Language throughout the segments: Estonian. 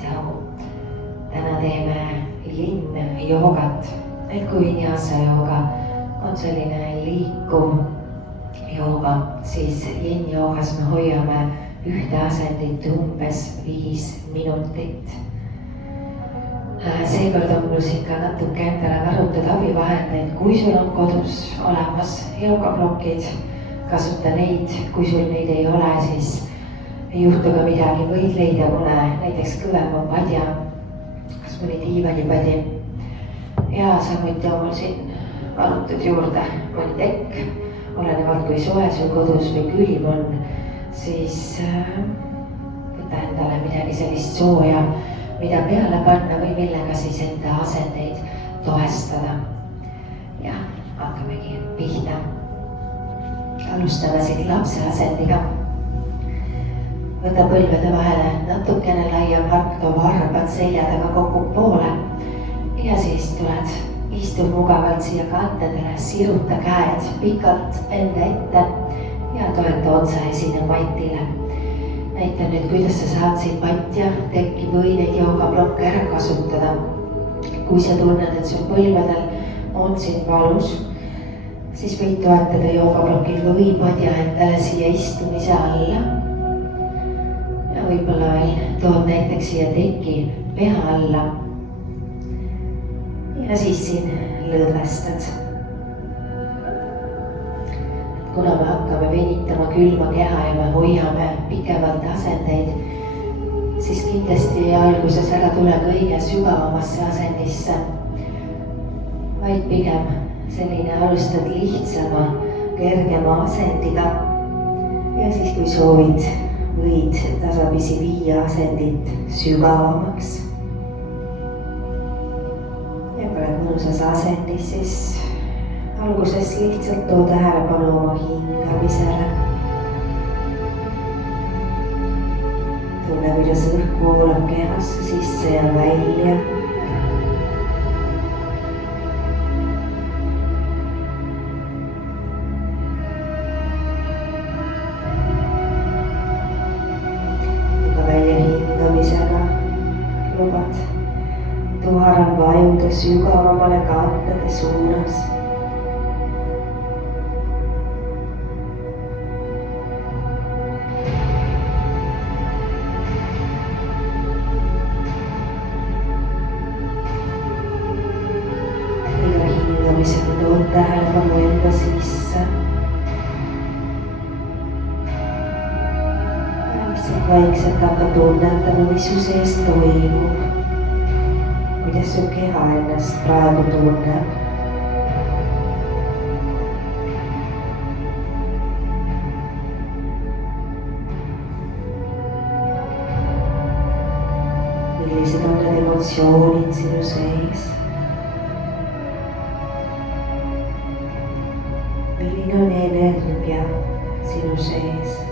tšau. täna teeme yin-joogat. et kui vinyasa jooga on selline liikuv jooga, siis yin-joogas me hoiame ühte asendit umbes 5 minutit. Seekord on mul siin ka natuke endale varutada abivahendeid, kui sul on kodus olemas joogaplokid, kasuta neid, kui sul neid ei ole, siis ei juhtu ka midagi, võid leida mõne näiteks kõvema padja, kas mõni diivanipadja. ja samuti on mul siin varutud juurde mõni tekk, olenevalt kui soe sul kodus või külm on, siis võta endale midagi sellist sooja, mida peale panna või millega siis enda asendeid toestada. ja hakkamegi pihta. alustame siin lapse asendiga. võta põlvede vahele natukene laiem hark, too varbad selja taga kokku poole ja siis tuled, istu mugavalt siia kandadele, siruta käed pikalt enda ette ja toeta otsa esine matile. näita nüüd, kuidas sa saad siin patja, tekki või neid joogablokke ära kasutada. kui sa tunned, et sul põlvedel on siin valus, siis võid toetada joogablokid või padja endale siia istumise alla. ja võib-olla veel tood näiteks siia teki pea alla. ja siis siin lõdvestad. kuna me hakkame venitama külma keha ja me hoiame pikemalt asendeid, siis kindlasti alguses ära tule kõige sügavamasse asendisse, vaid pigem selline alustad lihtsama, kergema asendiga. ja siis, kui soovid, võid tasapisi viia asendit sügavamaks. ja kui oled mõnusas asendis, siis alguses lihtsalt too tähelepanu oma hingamisele. tunne, kuidas õhk voolab kehasse sisse ja välja. lubad tuharal vajuda sügavamale kandade suunas. iga hingamisega tood tähelepanu enda sisse. vaikselt hakka tunnetama, mis su sees toimub, kuidas su keha ennast praegu tunneb. millised on need emotsioonid sinu sees? milline on energia sinu sees?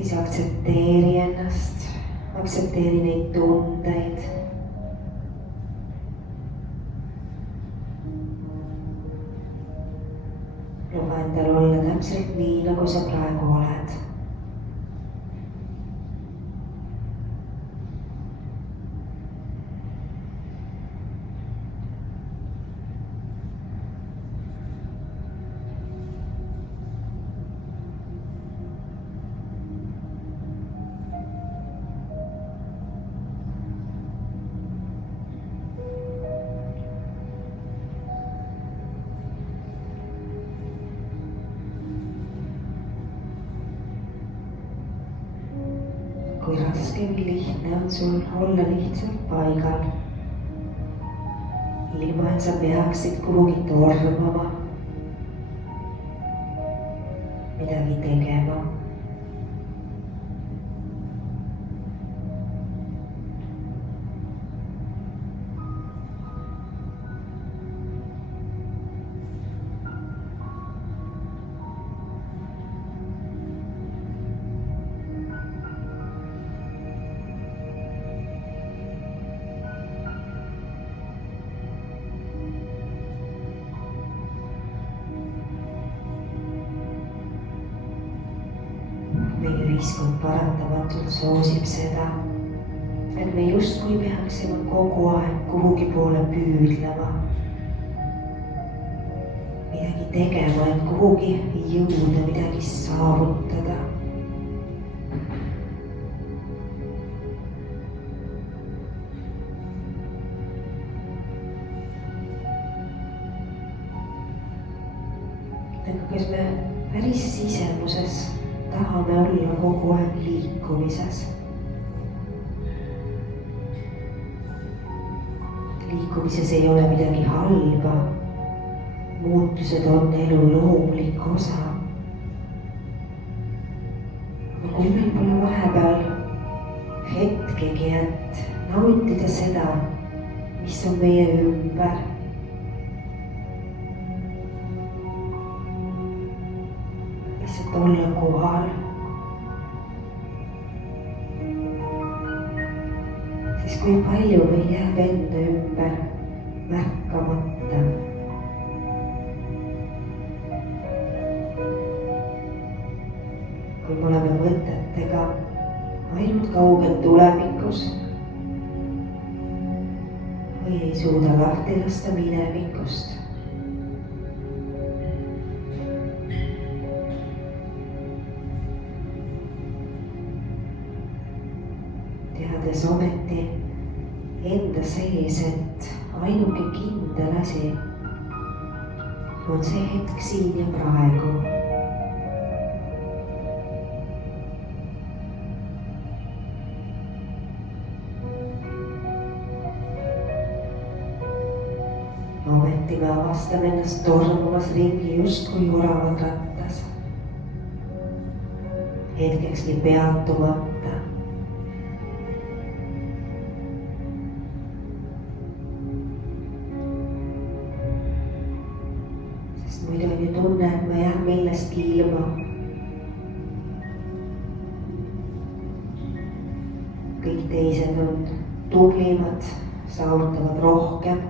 siis aktsepteeri ennast, aktsepteeri neid tundeid. luba endal olla täpselt nii, nagu sa praegu oled. kui raske või lihtne on sul olla lihtsalt paigal, ilma et sa peaksid kuhugi tormama, midagi tegema. ühiskond paratamatult soosib seda, et me justkui peaksime kogu aeg kuhugi poole püüdlema, midagi tegema, et kuhugi jõuda, midagi saavutada. Aga kas me päris sisemuses tahame olla kogu aeg liikumises? Liikumises ei ole midagi halba. Muutused on elu loomulik osa. Aga kui meil pole vahepeal hetkegi, et nautida seda, mis on meie ümber, lihtsalt olla kohal, siis kui palju meil jääb enda ümber märkamata. Kui me oleme mõtetega ainult kaugel tulevikus või ei suuda lahti lasta minevikust. Teades ometi enda sees, et ainuke kindel asi on see hetk siin ja praegu. Ometi me avastame ennast tormamas ringi justkui oravad rattas, hetkekski peatumata. Sest muidu on ju tunne, et ma jään millestki ilma. Kõik teised on tublimad, saavutavad rohkem.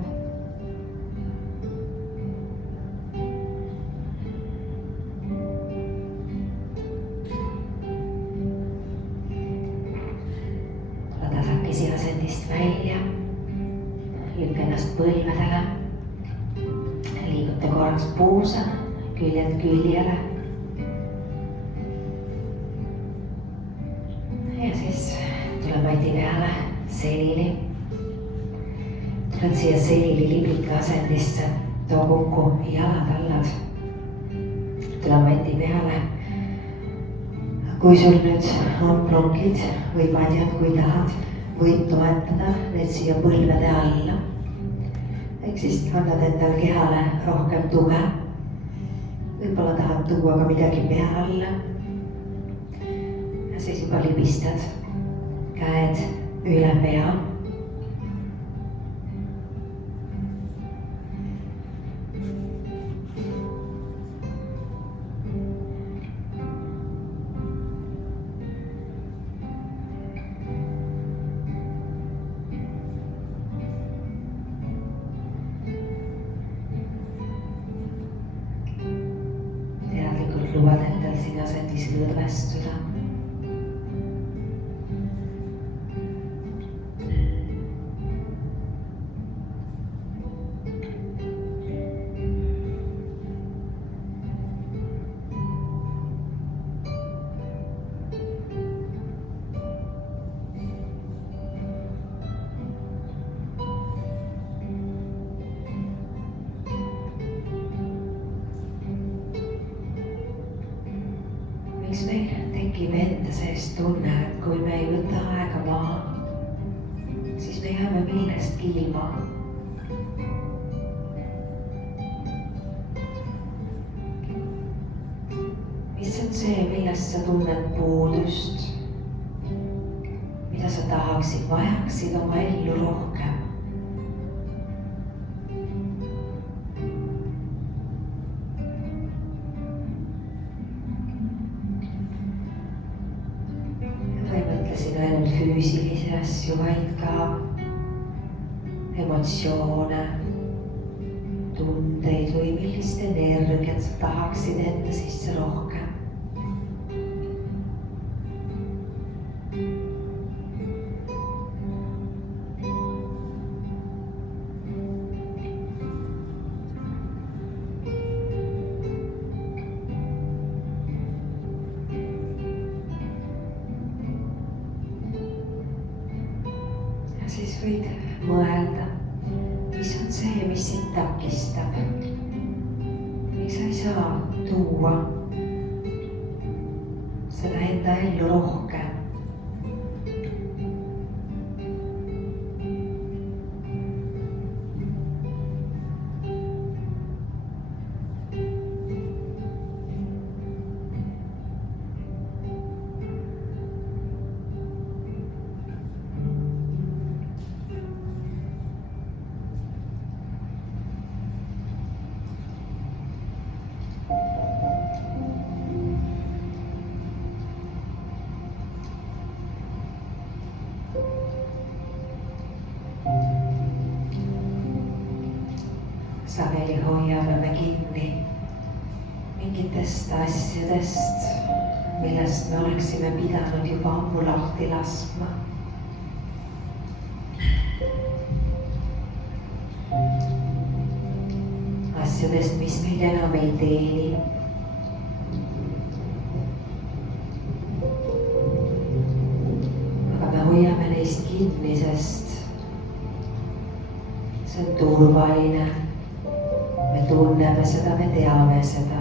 Asendist välja, lükka ennast põlvedele, liiguta korraks puusa küljelt küljele ja siis tule mati peale selili. Tuled siia selili libika asendisse, too kokku jalatallad, tule mati peale. Kui sul nüüd on plokid või padjad, kui tahad, võid toetada need siia põlvede alla. Ehk siis annad endale kehale rohkem tuge. Võib-olla tahad tuua ka midagi pea alla. Ja siis juba libistad käed üle pea. Lubad endal siin asendis lõdvestuda. Miks meil tekib enda sees tunne, et kui me ei võta aega maha, siis me jääme millestki ilma. Mis on see, millest sa tunned puudust, mida sa tahaksid, vajaksid oma ellu rohkem? Ainult füüsilisi asju, vaid ka emotsioone, tundeid või millist energiat sa tahaksid enda sisse rohkem. mis sind takistab? Miks sa ei saa tuua seda enda ellu rohkem? Sageli hoiame me kinni mingitest asjadest, millest me oleksime pidanud juba ammu lahti laskma. Asjadest, mis meid enam ei teeni. Aga me hoiame neist kinni, sest see on turvaline. Me tunneme seda, me teame seda.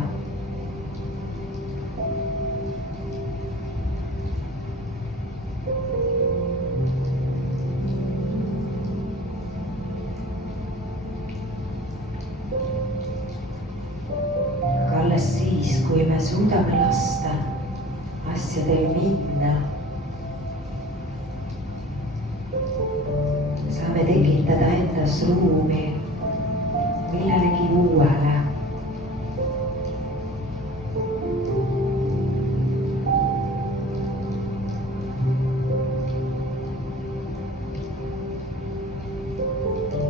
Aga alles siis, kui me suudame lasta asjadel minna, saame tekitada endas ruumi millelegi uuele.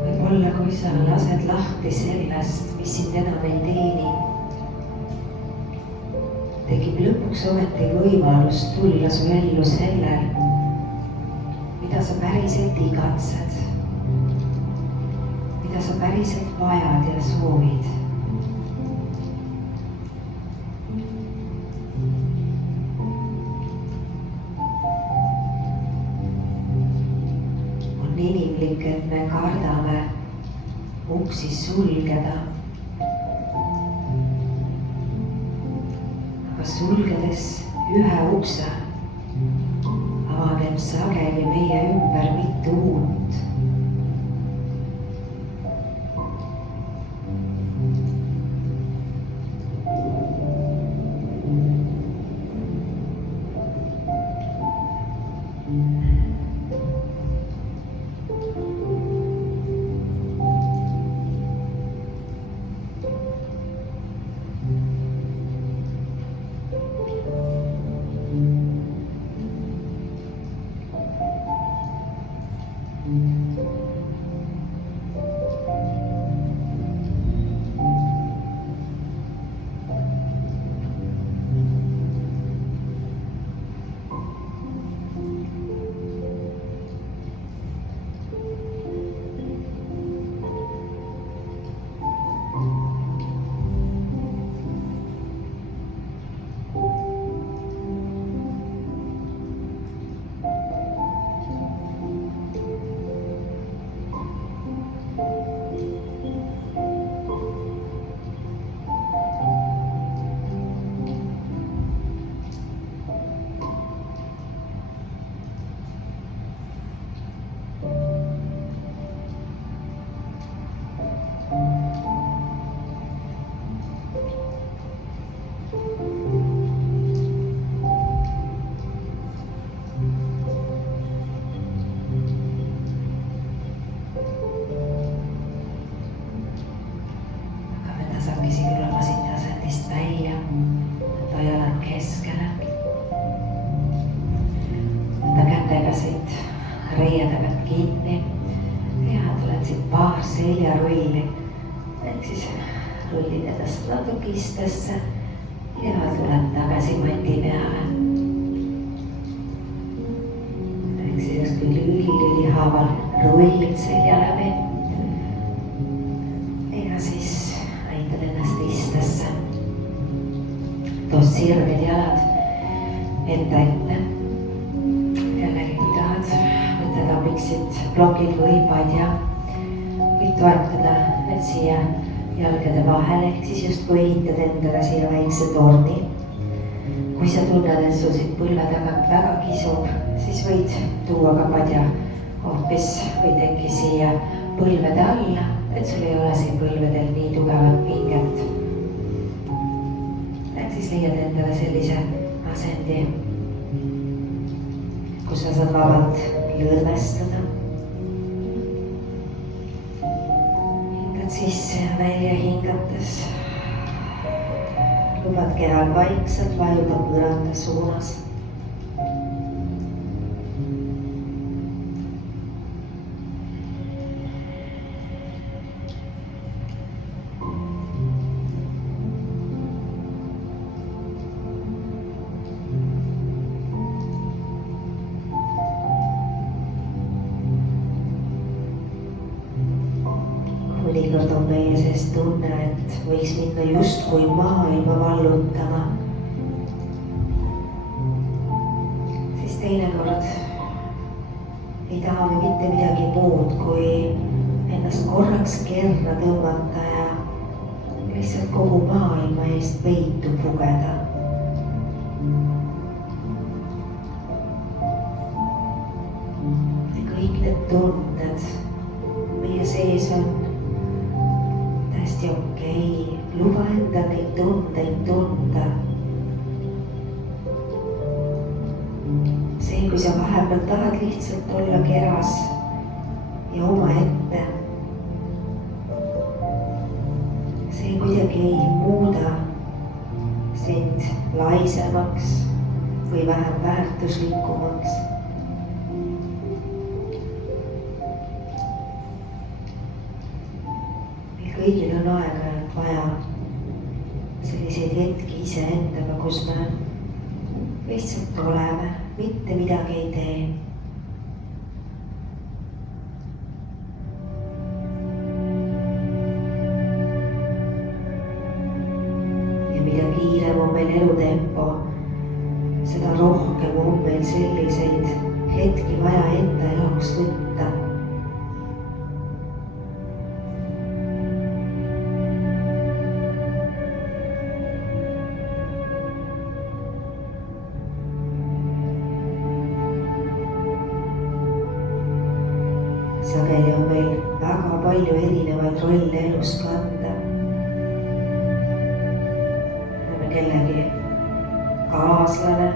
Võib-olla kui sa lased lahti sellest, mis sind enam ei teeni, tekib lõpuks ometi võimalus tulla su ellu sellel, mida sa päriselt igatsed, mida sa päriselt vajad ja soovid. On inimlik, et me kardame uksi sulgeda. Aga sulgedes ühe ukse avaneb sageli meie ümber mitu uut. reiede pealt kinni ja tuled siit paar seljarulli ehk siis rullid edast natukistesse ja tuled tagasi mati peale. Ehk siis justkui lüli haaval rullid selja läbi ja siis aitad ennast istesse. Tood sirged jalad enda ette. Jällegi kui tahad, võtad abiks siit plokid või padja. Võid toetada need jalgade vahel, ehk siis justkui ehitad endale siia väikse torni. kui sa tunned, et sul siit põlve tagant väga kisub, siis võid tuua ka padja hoopis või teki siia põlvede alla, et sul ei ole siin põlvedel nii tugevat pinget. Ehk siis leiad endale sellise asendi, kus sa saad vabalt lõdvestada. hingad sisse ja välja hingates. lubad kehal vaikselt vajuda põranda suunas. mõnikord on meie sees tunne, et võiks minna justkui maailma vallutama. siis teinekord ei taha me mitte midagi muud, kui ennast korraks kerra tõmmata ja lihtsalt kogu maailma eest peitu pugeda. ja kõik need tunded meie sees on täiesti okei. luba endal neid tundeid tunda. see, kui sa vahepeal tahad lihtsalt olla keras ja omaette, see kuidagi ei muuda sind laisemaks või vähem väärtuslikumaks. kõigil on aeg-ajalt vaja selliseid hetki iseendaga, kus me lihtsalt oleme, mitte midagi ei tee. ja mida kiirem on meil elutempo, seda rohkem on meil selliseid hetki vaja enda jaoks võtta. sageli on meil väga palju erinevaid rolle elus kanda. me oleme kellegi kaaslane,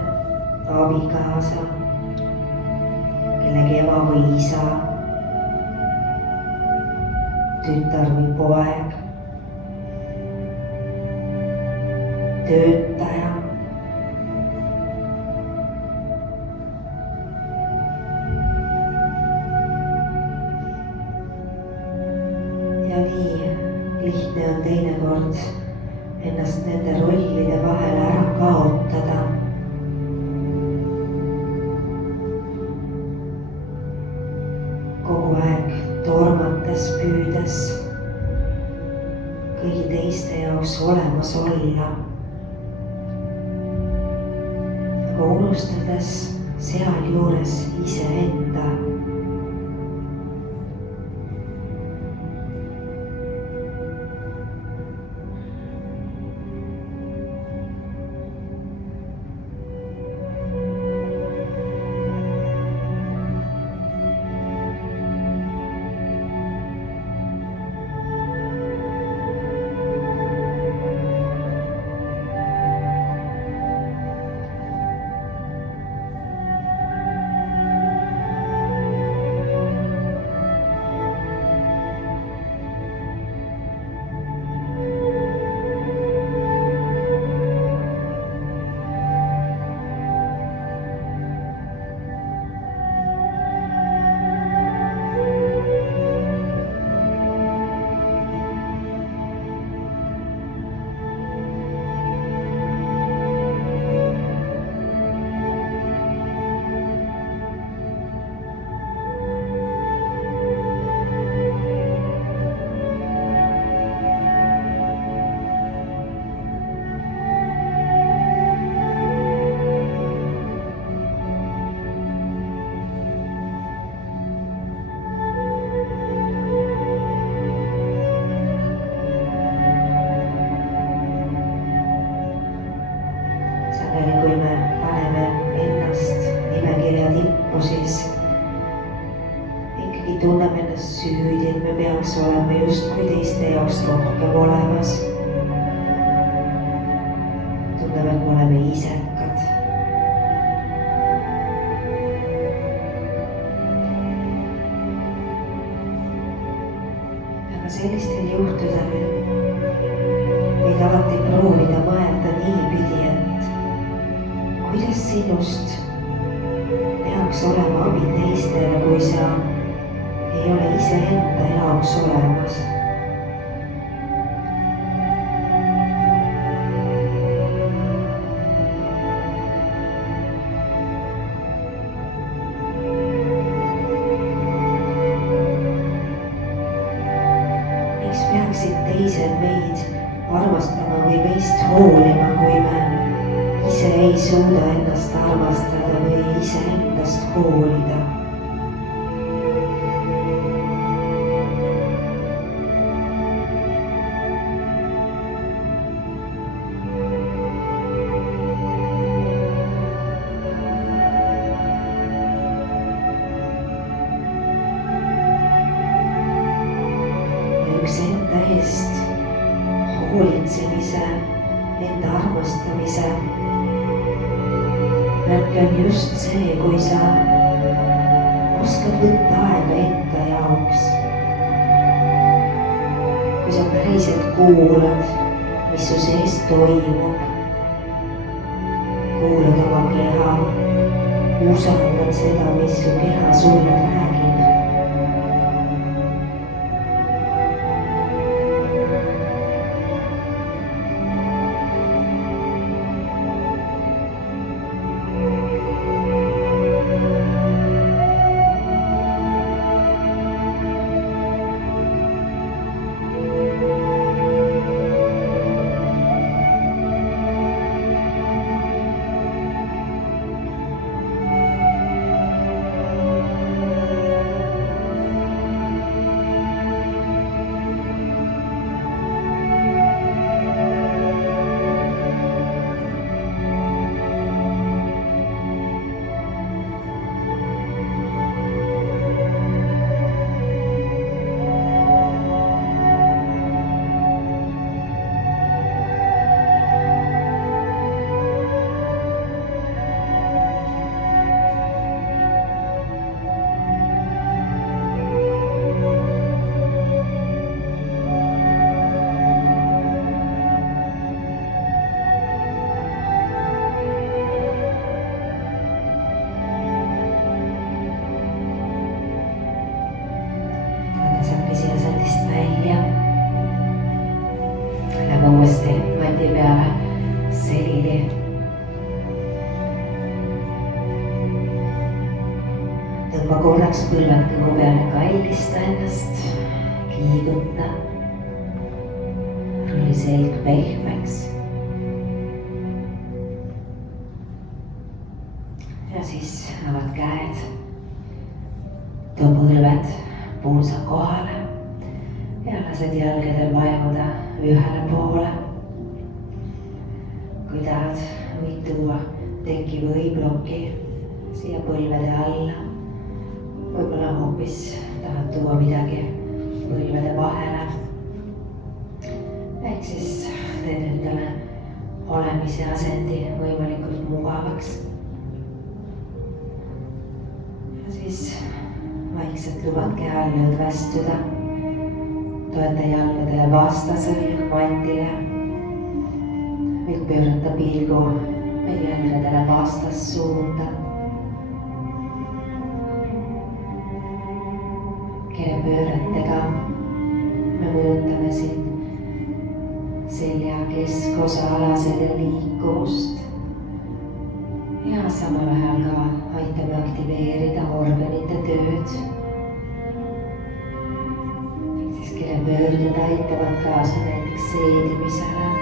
abikaasa, kellegi ema või isa, tütar või poeg, töötaja. ja nii lihtne on teinekord ennast nende rollide vahele ära kaotada. kogu aeg tormates, püüdes kõigi teiste jaoks olemas olla, aga unustades sealjuures iseenda. jaoks oleme justkui teiste jaoks rohkem olemas. tunneme, et me oleme isekad. aga sellistel juhtudel võid alati proovida mõelda niipidi, et kuidas sinust peaks olema abi teistele, kui sa ei ole iseenda jaoks olemas. Miks peaksid teised meid armastama või meist hoolima, kui me ise ei suuda ennast armastada või iseendast hoolida? Üks enda eest hoolitsemise, enda armastamise märk on just see, kui sa oskad võtta aega enda jaoks. kui sa päriselt kuulad, mis su sees toimub, kuulad oma keha, usaldad seda, mis su keha sulle räägib. Siasendist välja. Lähme uuesti mati peale selili. Tõmba korraks põlved kõhu peale, kallista ennast, kiiguta. Rulli selg pehmeks. Ja siis avad käed. Too põlved puusa kohale ja lased jalgadel vajuda ühele poole. kui tahad, võid tuua teki või ploki siia põlvede alla. võib-olla hoopis tahad tuua midagi põlvede vahele. ehk siis teed endale olemise asendi võimalikult mugavaks. ja siis vaikselt lubad kehal lõdvestuda. toeta jalgadele vastasõlg matile. võid pöörata pilgu jalgadele vastassuunda. kerepööretega me mõjutame siin selja keskosa alasele liikuvust. ja samal ajal ka aitame aktiveerida organite tööd. siis kerepöörded aitavad kaasa näiteks seedimisele.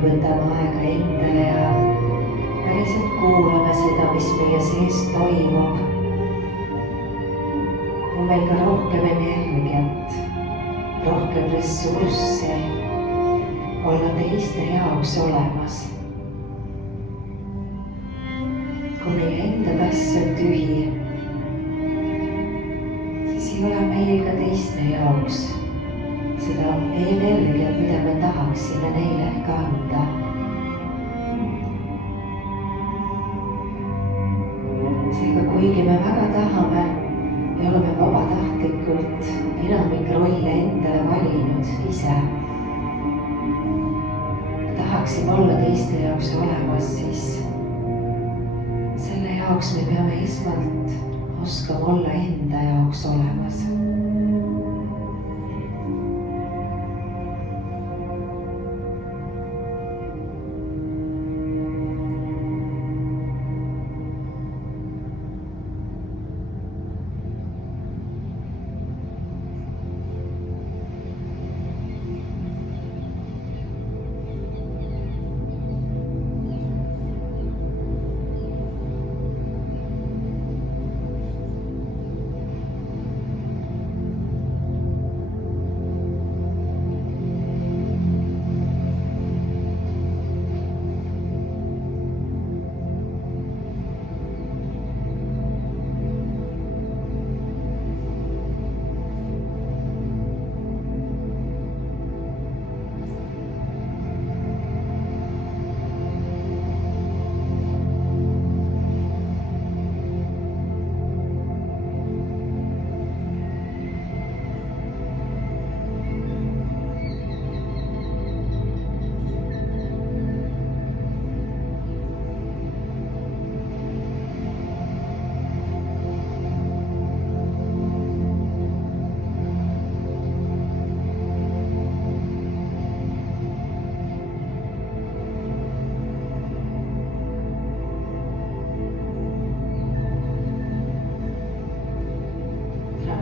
me võtame aega endale ja päriselt kuulame seda, mis meie sees toimub, on meil ka rohkem energiat, rohkem ressurssi olla teiste jaoks olemas. Kui meie enda tass on tühi, siis ei ole meil ka teiste jaoks seda energiat, mida me tahaksime neile ehk anda. Seega, kuigi me väga tahame ja oleme vabatahtlikult enamik rolle endale valinud ise, tahaksime olla teiste jaoks olemas, siis selle jaoks me peame esmalt oskama olla enda jaoks olemas.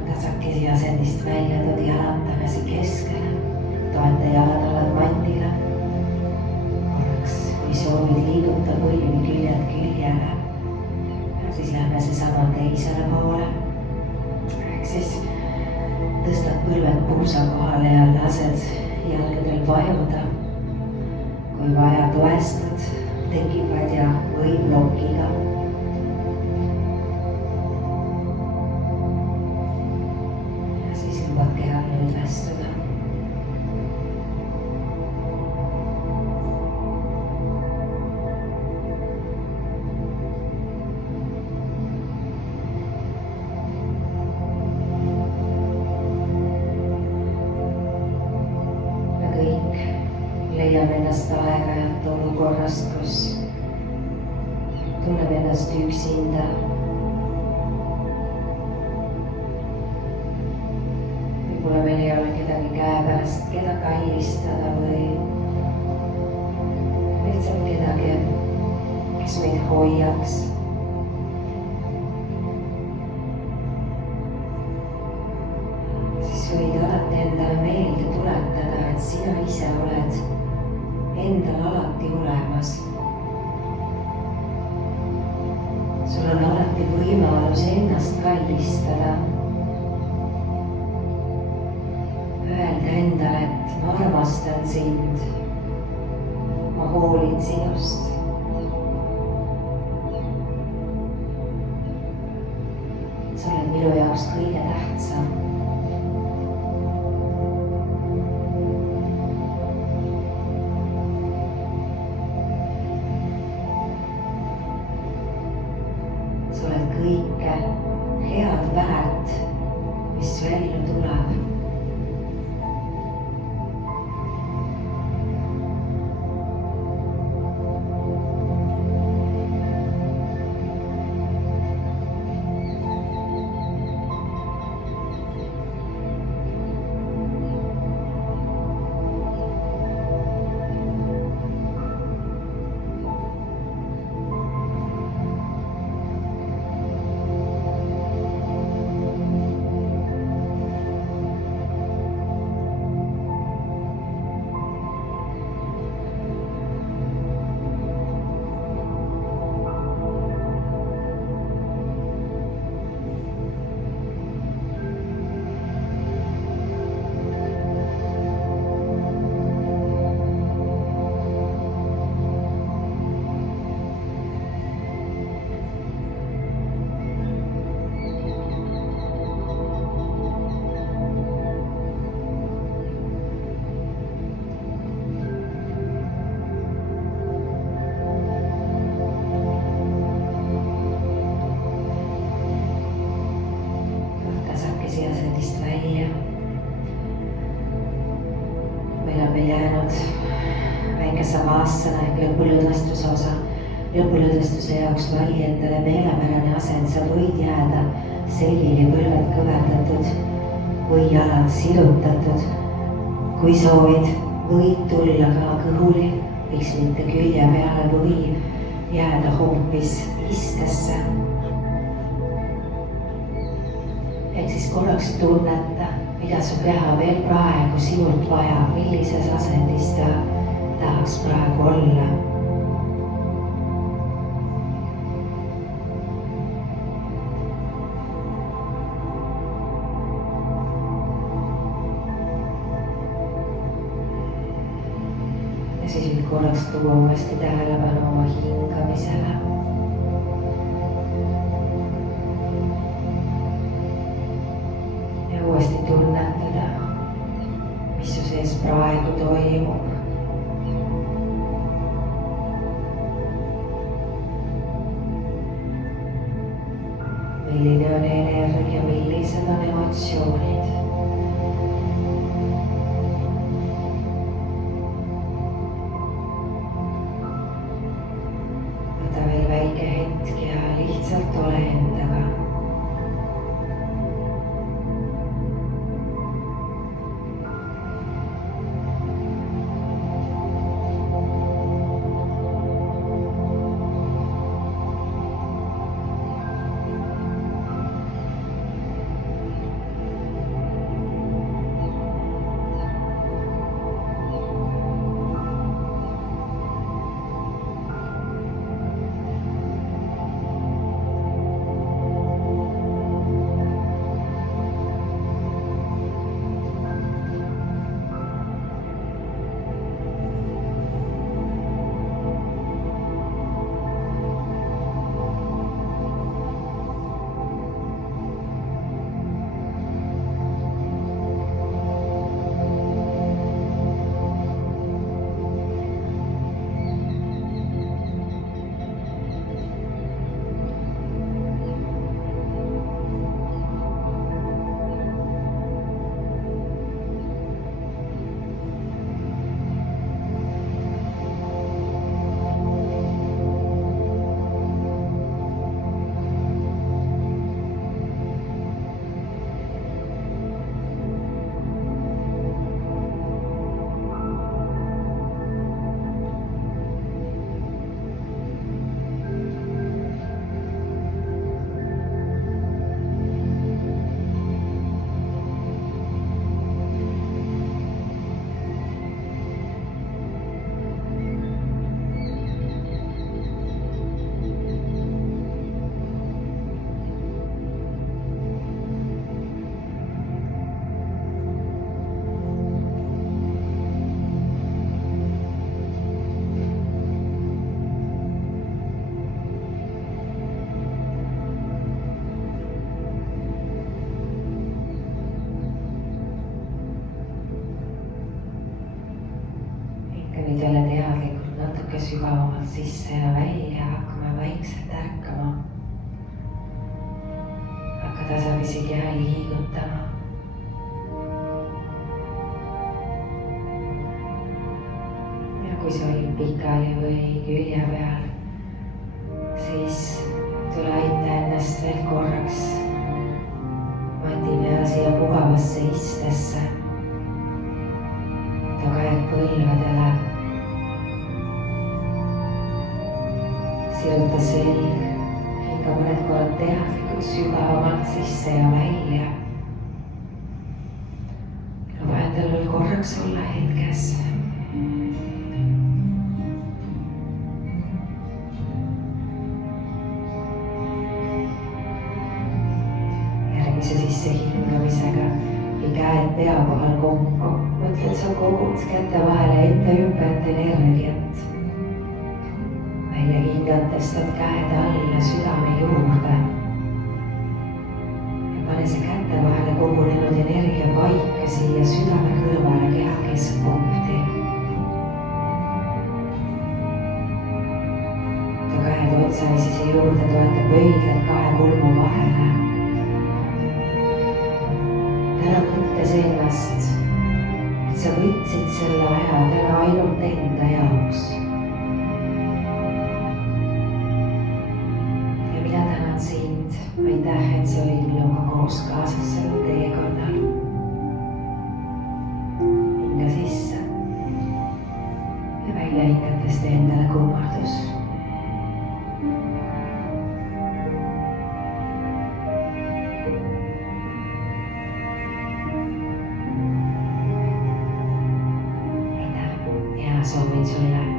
Tasakesi asendist välja tood jalad tagasi keskele, toeta jalad alad matile. Korraks, kui soovid, liiguta põlvi küljed küljele. Ja siis lähme seesama teisele poole. Ehk siis tõstad põlved puusa kohale ja lased jalgadel vajuda. Kui vaja, toestad tekipad ja või plokiga. Kehal lõdvestuda. Me kõik leiame ennast aeg-ajalt olukorrast, kus tunneme ennast üksinda. Võib-olla meil ei ole kedagi käepärast, keda kallistada või lihtsalt kedagi, kes meid hoiaks. Siis võid alati endale meelde tuletada, et sina ise oled endal alati olemas. Sul on alati võimalus ennast kallistada. Öelda endale, et ma armastan sind, ma hoolin sinust. Sa oled minu jaoks kõige tähtsam. Sa oled kõike head väärt, mis su ellu tuleb. nüüd on meil jäänud väike samaassana ehk lõpulõdvestuse osa. Lõpulõdvestuse jaoks vali endale meelepärane asend, sa võid jääda sellini põlved kõverdatud või jalad sirutatud. Kui soovid, võid tulla ka kõhuli, miks mitte külje peale või jääda hoopis istesse. Ehk siis korraks tunneta, mida su keha veel praegu sinult vajab, millises asendis ta tahaks praegu olla. Ja siis nüüd korraks tuua uuesti tähelepanu oma hingamisele. Ja uuesti tunnetada, mis su sees praegu toimub. Milline on energia, millised on emotsioonid. Võta veel väike hetk ja lihtsalt ole endaga. Nüüd jälle teadlikult natuke sügavamalt sisse ja välja, hakkame vaikselt ärkama. Hakka tasapisi keha liigutama. Ja kui sa olid pikali või külje peal, siis tule aita ennast veel korraks mati peal siia mugavasse istesse. Too käed põlvedele. Siruta selg, hinga mõned korrad teadlikult sügavamalt sisse ja välja. Luba endal veel korraks olla hetkes. Järgmise sisse hingamisega või käed pea kohal kokku. Mõtle, et sa kogud käte vahele enda ümbert energiat. Välja hingates tõd käed alla südame juurde. Ja pane see käte vahele kogunenud energia paika siia südame kõrvale keha keskpunkti. Too käed otsaisi siia juurde, toeta pöidlad kahe kulmu vahele. Täna mõttes ennast et sa võtsid selle aja täna ainult enda jaoks. ja mina tänan sind, aitäh, et sa olid minuga koos kaasas sellel teekonnal. hinga sisse ja välja hingates tee endale kummardus. soovin sulle